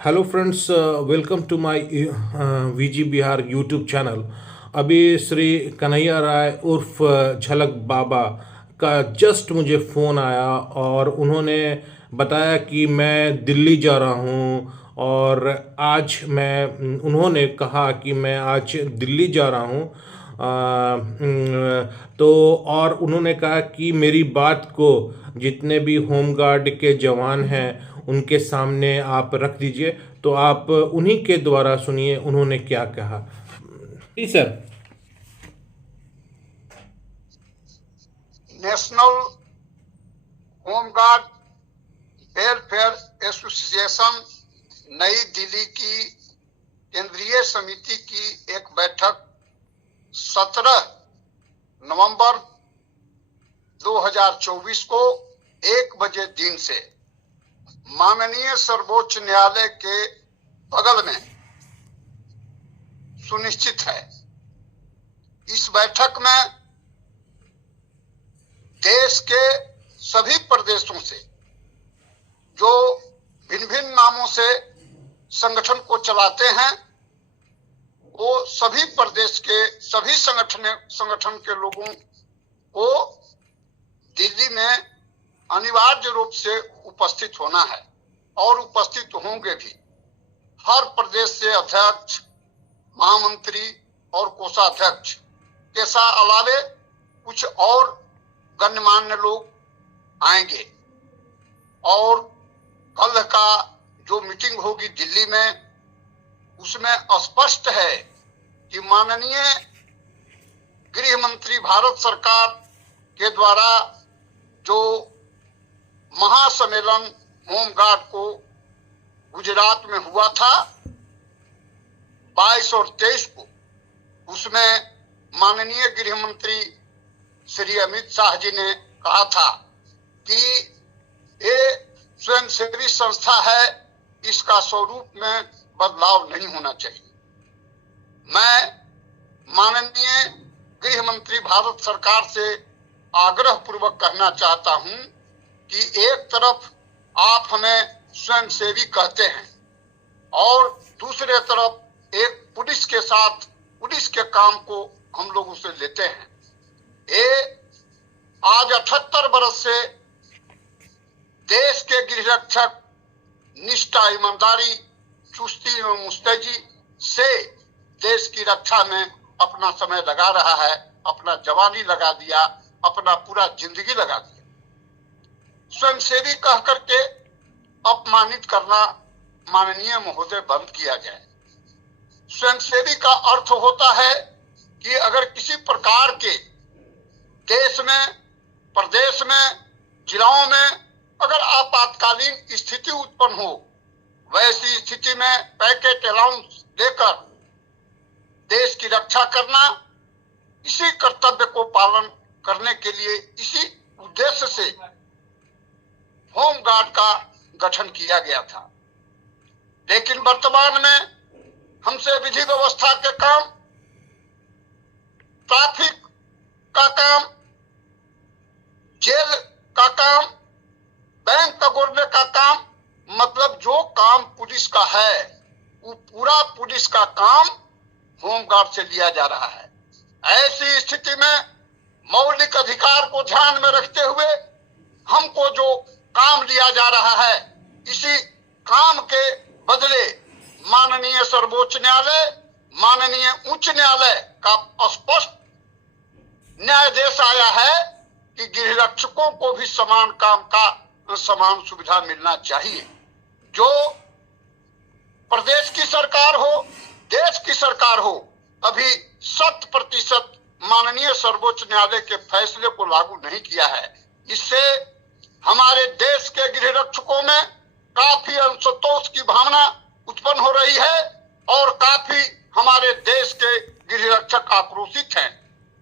Hello friends, welcome to my VG Bihar YouTube channel. अभी श्री कन्हैया राय उर्फ झलक बाबा का जस्ट मुझे फ़ोन आया और उन्होंने बताया कि मैं दिल्ली जा रहा हूँ। और आज उन्होंने कहा कि मैं आज दिल्ली जा रहा हूँ। तो और उन्होंने कहा कि मेरी बात को जितने भी होमगार्ड के जवान हैं उनके सामने आप रख दीजिए। तो आप उन्हीं के द्वारा सुनिए उन्होंने क्या कहा। जी sir. National home guard welfare association New Delhi की केंद्रीय समिति की एक बैठक 17 नवंबर 2024 को 1 बजे दिन से माननीय सर्वोच्च न्यायालय के बगल में सुनिश्चित है। इस बैठक में देश के सभी प्रदेशों से जो भिन्न भिन्न नामों से संगठन को चलाते हैं, वो सभी प्रदेश के सभी संगठन के लोगों को दिल्ली में अनिवार्य रूप से उपस्थित होना है और उपस्थित होंगे भी। हर प्रदेश से अध्यक्ष, महामंत्री और कोषाध्यक्ष के साथ अलावे कुछ और गणमान्य लोग आएंगे। और कल का जो मीटिंग होगी दिल्ली में, उसमें स्पष्ट है कि माननीय गृह मंत्री भारत सरकार के द्वारा जो महासम्मेलन होमगार्ड को गुजरात में हुआ था 22 और 23 को, उसमें माननीय गृह मंत्री श्री अमित शाह जी ने कहा था कि ये स्वयंसेवी संस्था है, इसका स्वरूप में बदलाव नहीं होना चाहिए। मैं माननीय गृह मंत्री भारत सरकार से आग्रह पूर्वक कहना चाहता हूं कि एक तरफ आप हमें स्वयंसेवी कहते हैं और दूसरे तरफ एक पुलिस के साथ पुलिस के काम को हम लोग उसे लेते हैं। ये आज 78 बरस से देश के गृह रक्षक निष्ठा, ईमानदारी, चुस्ती एवं मुस्तैदी से देश की रक्षा में अपना समय लगा रहा है, अपना जवानी लगा दिया, अपना पूरा जिंदगी लगा दिया। स्वयंसेवी कह करके अपमानित करना माननीय महोदय बंद किया जाए। स्वयंसेवी का अर्थ होता है कि अगर किसी प्रकार के देश में, प्रदेश में, जिलाओं में अगर आपातकालीन स्थिति उत्पन्न हो, वैसी स्थिति में पैकेट अलाउंस देकर देश की रक्षा करना, इसी कर्तव्य को पालन करने के लिए, इसी उद्देश्य से होमगार्ड का गठन किया गया था। लेकिन वर्तमान में हमसे विधि व्यवस्था के काम, ट्रैफिक का काम, जेल का काम, बैंक तोड़ने का काम, मतलब जो काम पुलिस का है वो पूरा पुलिस का काम होमगार्ड से लिया जा रहा है। ऐसी स्थिति में मौलिक अधिकार को ध्यान में रखते हुए हमको जो काम लिया जा रहा है, इसी काम के बदले माननीय सर्वोच्च न्यायालय, माननीय उच्च न्यायालय का स्पष्ट न्यायादेश आया है कि गृह रक्षकों को भी समान काम का समान सुविधा मिलना चाहिए। जो प्रदेश की सरकार हो, देश की सरकार हो, अभी 100% माननीय सर्वोच्च न्यायालय के फैसले को लागू नहीं किया है। इससे हमारे देश के गृह रक्षकों में काफी असंतोष की भावना उत्पन्न हो रही है और काफी हमारे देश के गृह रक्षक आक्रोशित हैं।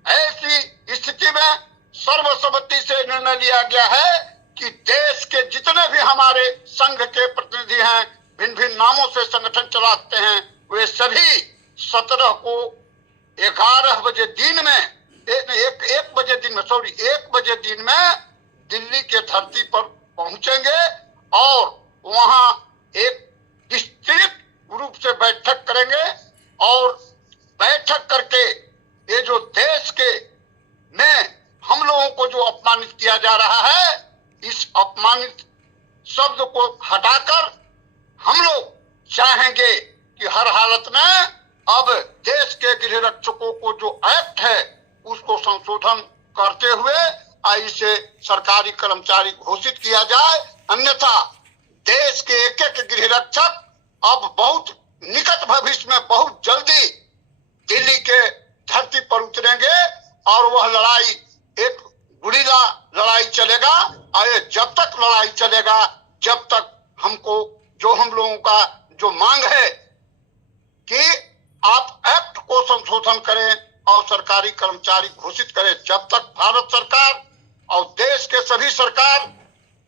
ऐसी स्थिति में सर्वसम्मति से निर्णय लिया गया है कि देश के जितने भी हमारे संघ के प्रतिनिधि हैं, भिन्न भिन्न नामों से संगठन चलाते हैं, वे सभी 17 को 11 बजे दिन में, एक बजे दिन में दिल्ली के धरती पर पहुंचेंगे और वहां एक विस्तृत को हटाकर हम लोग चाहेंगे कि हर हालत में अब देश के गृह रक्षकों को जो एक्ट है उसको संशोधन करते हुए इसे सरकारी कर्मचारी घोषित किया जाए। अन्यथा देश के एक एक गृह रक्षक अब बहुत निकट भविष्य में बहुत जल्दी दिल्ली के धरती पर उतरेंगे और वह लड़ाई एक गुरीला लड़ाई चलेगा। और जब तक लड़ाई चलेगा जब तक हमको जो हम लोगों का जो मांग है कि आप एक्ट को संशोधन करें और सरकारी कर्मचारी घोषित करें, जब तक भारत सरकार और देश के सभी सरकार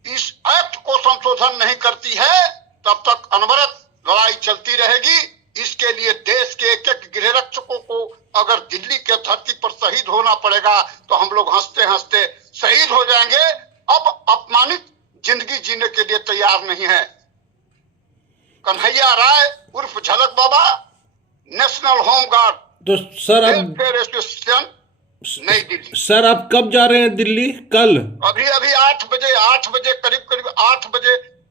इस एक्ट को संशोधन नहीं करती है तब तक अनवरत लड़ाई चलती रहेगी। इसके लिए देश के एक एक गृह रक्षकों को अगर दिल्ली के धरती पर शहीद होना पड़ेगा तो हम लोग हंसते हंसते शहीद हो जाएंगे। अब अपमानित जिंदगी जीने के लिए तैयार नहीं है। कन्हैया राय उर्फ झलक बाबा, नेशनल होम गार्ड, तो सर अब रेलवे स्टेशन नई दिल्ली। सर आप कब जा रहे हैं दिल्ली? कल? अभी 8 बजे करीब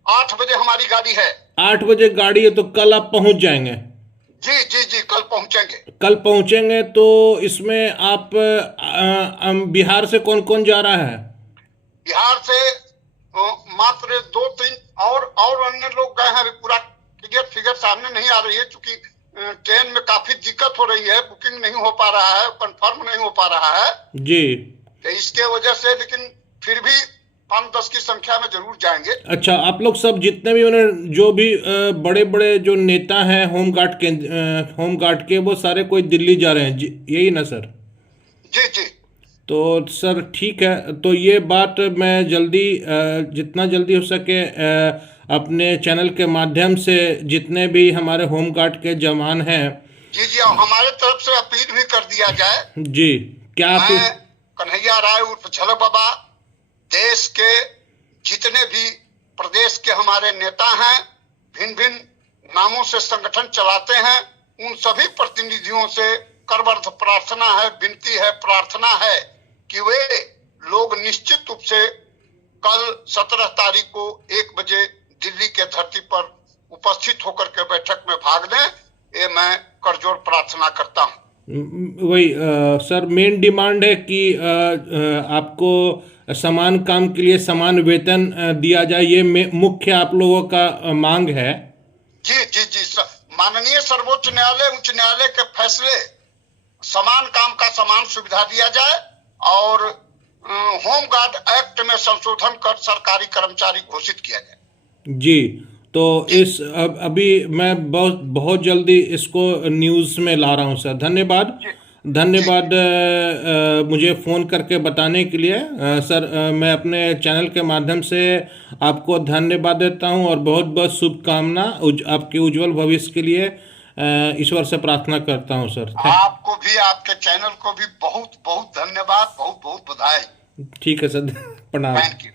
8 बजे हमारी गाड़ी है। 8 बजे गाड़ी है तो कल आप पहुंच जाएंगे? जी कल पहुंचेंगे। कल पहुंचेंगे तो इसमें आप बिहार से कौन कौन जा रहा है? बिहार से मात्र 2-3 और अन्य लोग गए हैं। अभी पूरा क्लियर फिगर सामने नहीं आ रही है क्योंकि ट्रेन में काफी दिक्कत हो रही है, बुकिंग नहीं हो पा रहा है, कंफर्म नहीं हो पा रहा है जी, तो इसके वजह से, लेकिन फिर भी 5-10 की संख्या में जरूर जाएंगे। अच्छा, आप लोग सब जितने भी उन्हें जो भी बड़े बड़े जो नेता हैं होमगार्ड के वो सारे कोई दिल्ली जा रहे हैं यही ना सर? जी तो सर ठीक है, तो ये बात मैं जल्दी जितना जल्दी हो सके अपने चैनल के माध्यम से जितने भी हमारे होमगार्ड के जवान हैं जी हमारे तरफ से अपील भी कर दिया जाए। जी, क्या मैं कन्हैया राय उर्फ झलक बाबा देश के जितने भी प्रदेश के हमारे नेता हैं, भिन्न भिन्न नामों से संगठन चलाते हैं, उन सभी प्रतिनिधियों से करबद्ध प्रार्थना है, विनती है, प्रार्थना है कि वे लोग निश्चित रूप से कल 17 तारीख को 1 बजे दिल्ली के धरती पर उपस्थित होकर के बैठक में भाग लें। ये मैं करजोड़ प्रार्थना करता हूँ। वही सर मेन डिमांड है कि आपको समान काम के लिए समान वेतन दिया जाए, ये मुख्य आप लोगों का मांग है। जी माननीय सर्वोच्च न्यायालय उच्च न्यायालय के फैसले, समान काम का समान सुविधा दिया जाए और होमगार्ड एक्ट में संशोधन कर सरकारी कर्मचारी घोषित किया जाए। जी, तो इस अभी मैं बहुत जल्दी इसको न्यूज़ में ला रहा हूँ सर। धन्यवाद मुझे फ़ोन करके बताने के लिए सर। मैं अपने चैनल के माध्यम से आपको धन्यवाद देता हूँ और बहुत बहुत शुभकामना आपके उज्जवल भविष्य के लिए ईश्वर से प्रार्थना करता हूँ सर। आपको भी, आपके चैनल को भी बहुत बहुत धन्यवाद, बहुत बहुत बधाई। ठीक है सर, प्रणाम। Thank you.